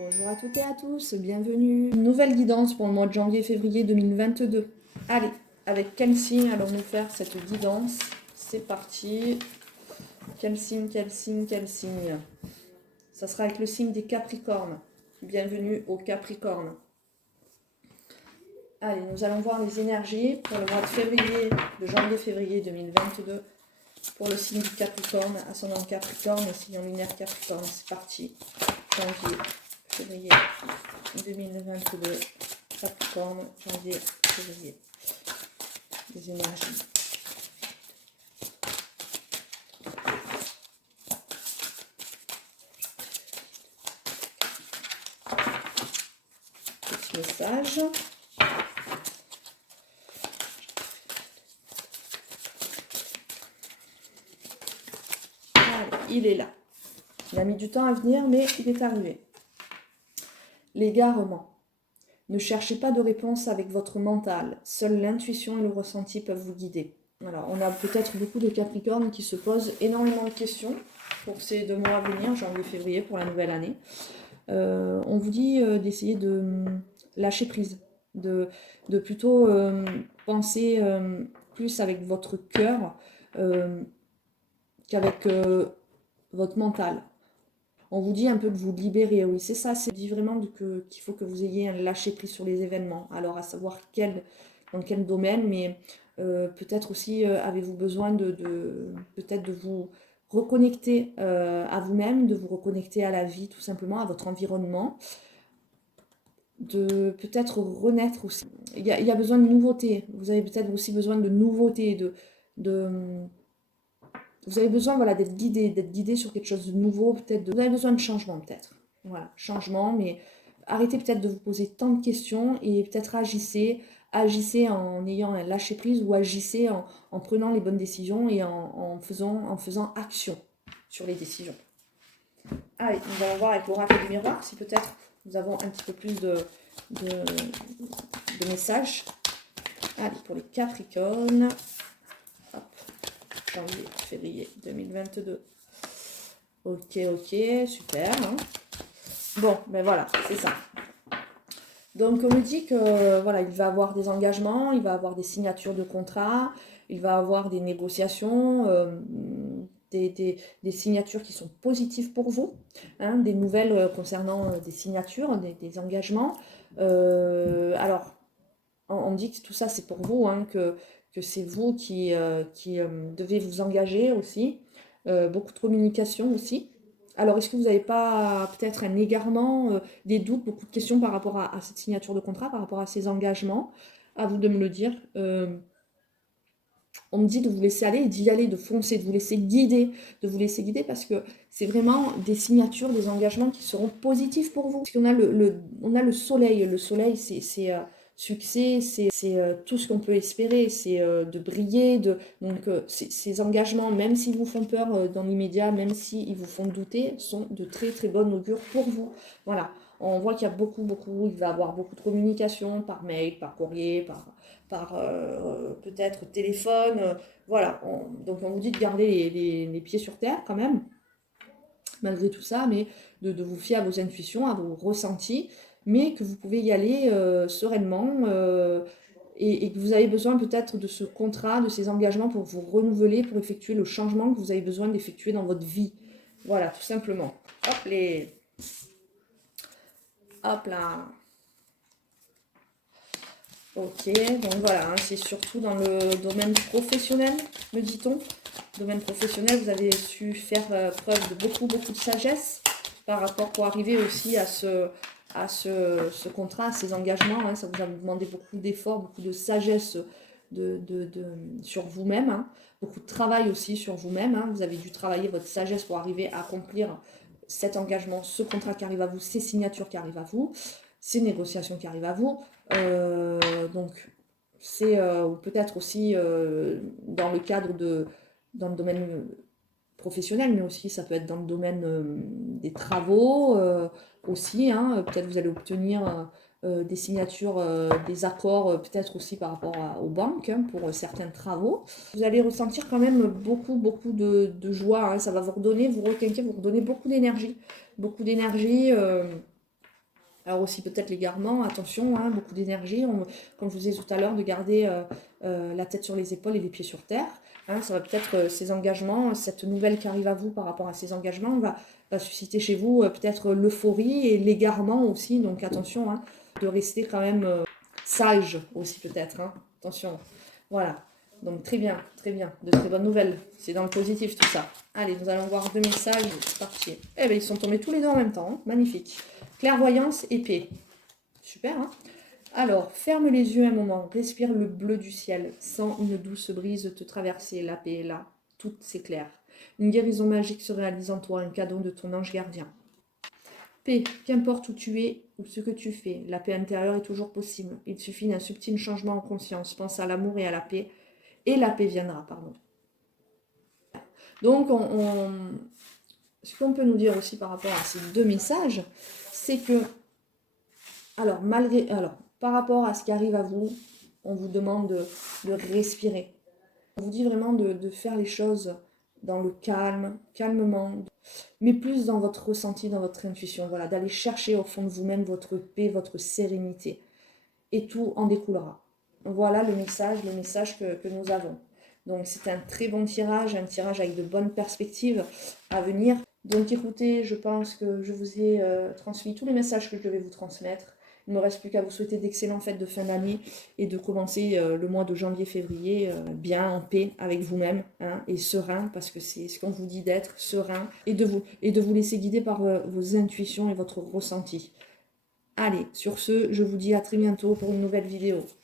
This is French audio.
Bonjour à toutes et à tous, bienvenue. Une nouvelle guidance pour le mois de janvier-février 2022. Allez, avec quel signe allons-nous faire cette guidance? C'est parti. Quel signe, quel signe, quel signe? Ça sera avec le signe des Capricornes. Bienvenue aux Capricornes. Allez, nous allons voir les énergies pour le mois de février, de janvier-février 2022. Pour le signe du Capricorne, ascendant Capricorne et signe lunaire Capricorne. C'est parti. Janvier, février 2022, Capricorne, janvier, février. Les énergies. Petit message. Allez, il est là. Il a mis du temps à venir, mais il est arrivé. L'égarement. Ne cherchez pas de réponse avec votre mental. Seule l'intuition et le ressenti peuvent vous guider. Alors, on a peut-être beaucoup de Capricornes qui se posent énormément de questions pour ces 2 mois à venir, janvier-février, pour la nouvelle année. On vous dit d'essayer de lâcher prise, de plutôt penser plus avec votre cœur qu'avec votre mental. On vous dit un peu de vous libérer, oui, c'est ça, c'est dit vraiment qu'il faut que vous ayez un lâcher prise sur les événements. Alors, à savoir dans quel domaine, mais peut-être aussi avez-vous besoin peut-être de vous reconnecter à vous-même, de vous reconnecter à la vie, tout simplement, à votre environnement, de peut-être renaître aussi. Il y a besoin de nouveautés. Vous avez peut-être aussi besoin de nouveautés, vous avez besoin, voilà, d'être guidé sur quelque chose de nouveau, peut-être. Vous avez besoin de changement, peut-être. Voilà, changement, mais arrêtez peut-être de vous poser tant de questions et peut-être agissez en ayant un lâcher prise ou agissez en prenant les bonnes décisions et en faisant action sur les décisions. Allez, nous allons voir avec l'oracle du miroir si peut-être nous avons un petit peu plus de messages. Allez, pour les Capricornes. Hop. Janvier, février 2022. Ok, super. Hein. Bon, ben voilà, c'est ça. Donc on me dit que voilà, il va avoir des engagements, il va avoir des signatures de contrats, il va avoir des négociations, des signatures qui sont positives pour vous, hein, des nouvelles concernant des signatures, des engagements. Alors, on me dit que tout ça c'est pour vous, hein, que c'est vous qui devez vous engager aussi. Beaucoup de communication aussi. Alors, est-ce que vous n'avez pas peut-être un égarement, des doutes, beaucoup de questions par rapport à cette signature de contrat, par rapport à ces engagements? À vous de me le dire. On me dit de vous laisser aller, d'y aller, de foncer, de vous laisser guider parce que c'est vraiment des signatures, des engagements qui seront positifs pour vous. Parce qu'on a on a le soleil. Le soleil, c'est succès, c'est tout ce qu'on peut espérer, c'est de briller. Donc ces engagements, même s'ils vous font peur dans l'immédiat, même s'ils vous font douter, sont de très très bonnes augures pour vous. Voilà. On voit qu'il y a il va y avoir beaucoup de communication par mail, par courrier, par peut-être téléphone. Voilà, donc on vous dit de garder les pieds sur terre quand même, malgré tout ça, mais de vous fier à vos intuitions, à vos ressentis, mais que vous pouvez y aller sereinement et que vous avez besoin peut-être de ce contrat, de ces engagements pour vous renouveler, pour effectuer le changement que vous avez besoin d'effectuer dans votre vie. Voilà, tout simplement. Hop là. Ok, donc voilà, hein, c'est surtout dans le domaine professionnel, me dit-on. Domaine professionnel, vous avez su faire preuve de beaucoup de sagesse par rapport pour arriver aussi à ce contrat, à ces engagements. Hein, ça vous a demandé beaucoup d'efforts, beaucoup de sagesse sur vous-même, hein, beaucoup de travail aussi sur vous-même. Hein, vous avez dû travailler votre sagesse pour arriver à accomplir cet engagement, ce contrat qui arrive à vous, ces signatures qui arrivent à vous, ces négociations qui arrivent à vous. Donc c'est peut-être aussi dans le cadre dans le domaine professionnel, mais aussi ça peut être dans le domaine des travaux aussi, hein, peut-être vous allez obtenir des signatures, des accords peut-être aussi par rapport aux banques, hein, pour certains travaux. Vous allez ressentir quand même beaucoup de joie, hein, ça va vous requinquer, vous redonner beaucoup d'énergie Alors aussi peut-être l'égarement, attention, hein, beaucoup d'énergie, comme je vous ai dit tout à l'heure, de garder la tête sur les épaules et les pieds sur terre. Hein, ça va peut-être, ces engagements, cette nouvelle qui arrive à vous par rapport à ces engagements, va susciter chez vous peut-être l'euphorie et l'égarement aussi. Donc attention, hein, de rester quand même sage aussi peut-être. Hein, attention, voilà. Donc très bien, de très bonnes nouvelles. C'est dans le positif tout ça. Allez, nous allons voir 2 messages, c'est parti. Eh bien, ils sont tombés tous les deux en même temps, hein. Magnifique. Clairvoyance et paix. Super, hein? Alors, ferme les yeux un moment, respire le bleu du ciel, sens une douce brise te traverser, la paix est là, tout s'éclaire. Une guérison magique se réalise en toi, un cadeau de ton ange gardien. Paix, qu'importe où tu es ou ce que tu fais, la paix intérieure est toujours possible. Il suffit d'un subtil changement en conscience. Pense à l'amour et à la paix, et la paix viendra, pardon. Donc, ce qu'on peut nous dire aussi par rapport à ces 2 messages, c'est que, alors, par rapport à ce qui arrive à vous, on vous demande de respirer. On vous dit vraiment de faire les choses dans le calme, calmement, mais plus dans votre ressenti, dans votre intuition. Voilà, d'aller chercher au fond de vous-même votre paix, votre sérénité. Et tout en découlera. Voilà le message que nous avons. Donc c'est un très bon tirage, un tirage avec de bonnes perspectives à venir. Donc écoutez, je pense que je vous ai transmis tous les messages que je devais vous transmettre. Il ne me reste plus qu'à vous souhaiter d'excellentes fêtes de fin d'année et de commencer le mois de janvier-février bien en paix avec vous-même, hein, et serein, parce que c'est ce qu'on vous dit d'être, serein, et de vous laisser guider par vos intuitions et votre ressenti. Allez, sur ce, je vous dis à très bientôt pour une nouvelle vidéo.